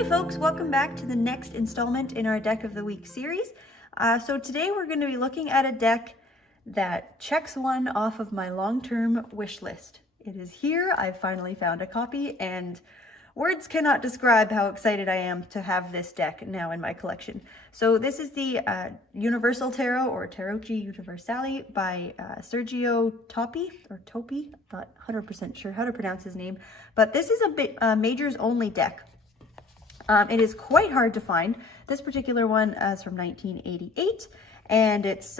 Hi folks, welcome back to the next installment in our Deck of the Week series. So today we're going to be looking at a deck that checks one off of my long-term wish list. It is here, I've finally found a copy, and words cannot describe how excited I am to have this deck now in my collection. So this is the Universal Tarot, or Tarocchi Universali, by Sergio Toppi, or Toppi, not 100% sure how to pronounce his name, but this is a majors only deck. It is quite hard to find. This particular one is from 1988, and it's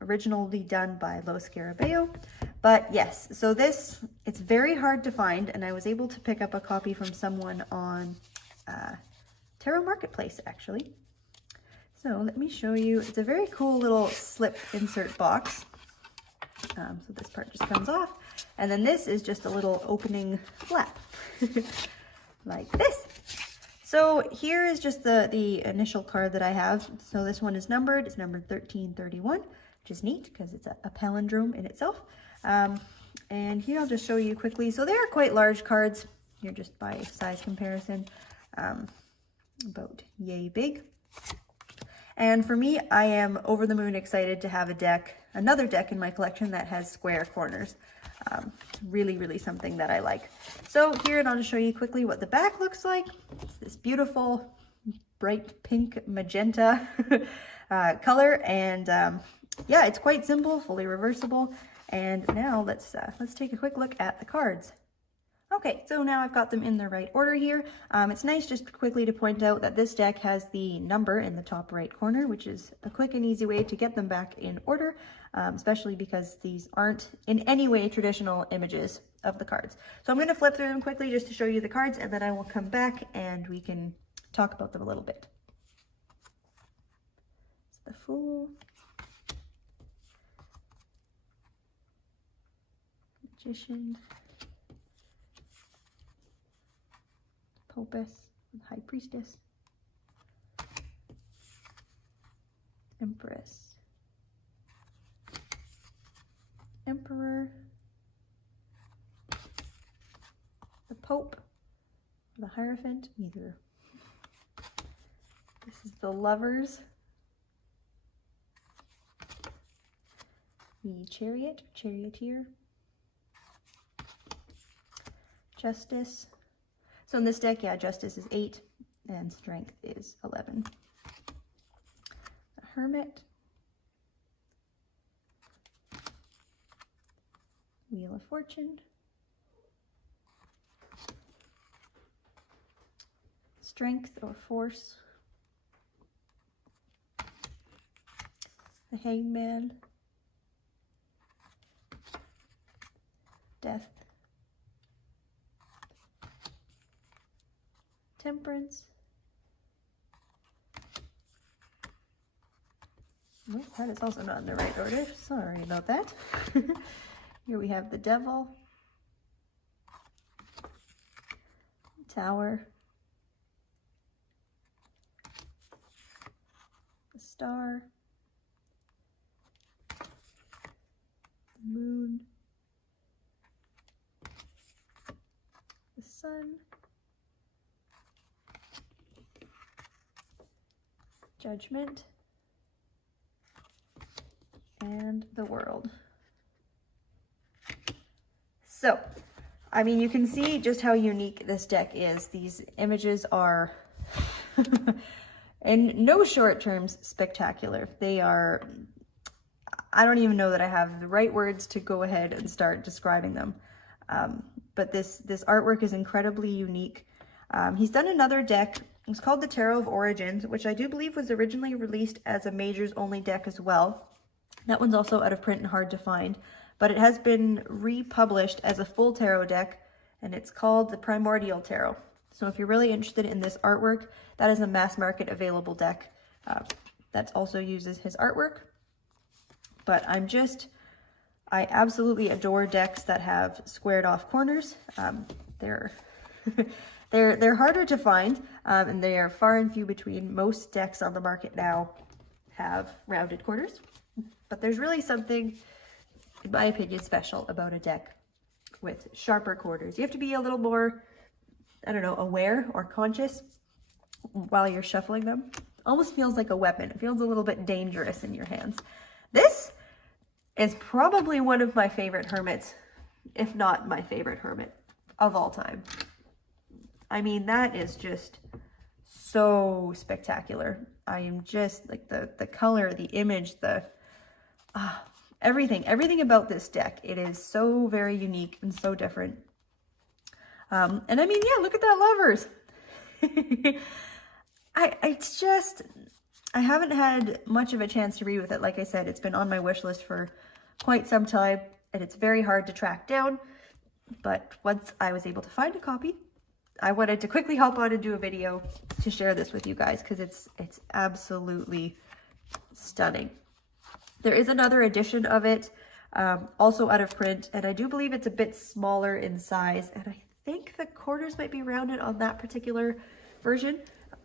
originally done by Los Scarabeo. But yes, so it's very hard to find, and I was able to pick up a copy from someone on Tarot Marketplace, actually. So let me show you. It's a very cool little slip insert box. So this part just comes off, and then this is just a little opening flap, like this. So here is just the initial card that I have. So this one is numbered. It's numbered 1331, which is neat because it's a palindrome in itself. And here I'll just show you quickly. So they are quite large cards. Here just by size comparison, about yay big. And for me, I am over the moon excited to have another deck in my collection that has square corners. Really, really something that I like. So here, and I'll just show you quickly what the back looks like. It's this beautiful bright pink magenta color, and yeah, it's quite simple, fully reversible. And now let's take a quick look at the cards. Okay, so now I've got them in the right order here. It's nice just quickly to point out that this deck has the number in the top right corner, which is a quick and easy way to get them back in order, especially because these aren't in any way traditional images of the cards. So I'm going to flip through them quickly just to show you the cards, and then I will come back and we can talk about them a little bit. It's the Fool, Magician, Opus, High Priestess, Empress, Emperor, the Pope, the Hierophant, either. This is the Lovers, the Chariot, Charioteer, Justice. So in this deck, yeah, Justice is 8 and Strength is 11. The Hermit, Wheel of Fortune, Strength or Force, the Hangman, Death, Temperance. Oh, that is also not in the right order. Sorry about that. Here we have the Devil, Tower, the Star, the Moon, the Sun, Judgment, and the World. So, I mean, you can see just how unique this deck is. These images are, in no short terms, spectacular. They are, I don't even know that I have the right words to go ahead and start describing them. But this artwork is incredibly unique. He's done another deck. It's called the Tarot of Origins, which I do believe was originally released as a majors only deck as well. That one's also out of print and hard to find, but it has been republished as a full tarot deck, and it's called the Primordial Tarot. So if you're really interested in this artwork, that is a mass market available deck that also uses his artwork. But I absolutely adore decks that have squared off corners. They're harder to find, and they are far and few between. Most decks on the market now have rounded corners, but there's really something, in my opinion, special about a deck with sharper corners. You have to be a little more I don't know, aware or conscious while you're shuffling them. Almost feels like a weapon. It feels a little bit dangerous in your hands. This is probably one of my favorite hermits, if not my favorite hermit of all time. I mean, that is just so spectacular. I am just like the color, the image, everything about this deck. It is so very unique and so different. And I mean, yeah, look at that, lovers. I haven't had much of a chance to read with it. Like I said, it's been on my wish list for quite some time, and it's very hard to track down. But once I was able to find a copy, I wanted to quickly hop on and do a video to share this with you guys, because it's absolutely stunning. There is another edition of it, also out of print, and I do believe it's a bit smaller in size, and I think the corners might be rounded on that particular version.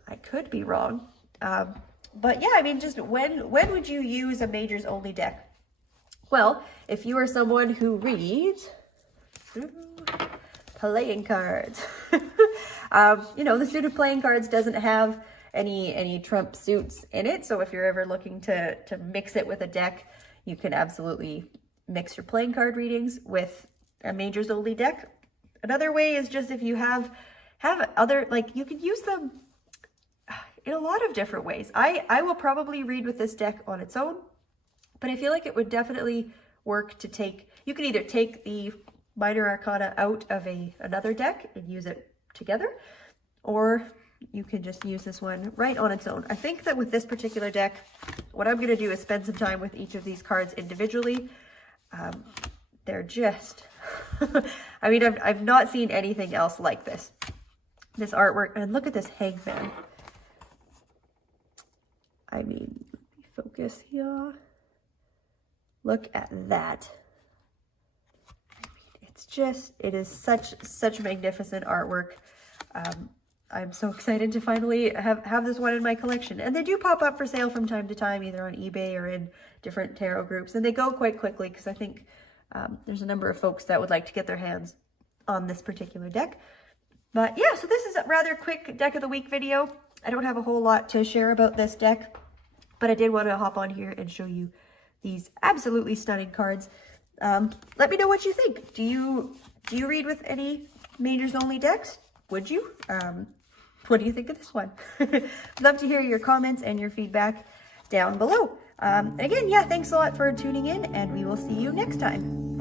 I could be wrong. But yeah, I mean, just when would you use a majors only deck? Well, if you are someone who reads playing cards, you know, the suit of playing cards doesn't have any trump suits in it. So if you're ever looking to mix it with a deck, you can absolutely mix your playing card readings with a majors only deck. Another way is just if you have other, like, you could use them in a lot of different ways. I will probably read with this deck on its own, but I feel like it would definitely work to take, you could either take the minor arcana out of another deck and use it together, or you can just use this one right on its own. I think that with this particular deck, what I'm going to do is spend some time with each of these cards individually. They're just, I mean, I've not seen anything else like this artwork. And look at this hangman. I mean, focus here. Look at that. I mean, it's just, it is such magnificent artwork. I'm so excited to finally have this one in my collection. And they do pop up for sale from time to time, either on eBay or in different tarot groups. And they go quite quickly, because I think there's a number of folks that would like to get their hands on this particular deck. But yeah, so this is a rather quick deck of the week video. I don't have a whole lot to share about this deck, but I did want to hop on here and show you these absolutely stunning cards. Let me know what you think. Do you read with any majors only decks? Would you? What do you think of this one? Love to hear your comments and your feedback down below. And again, yeah, thanks a lot for tuning in, and we will see you next time.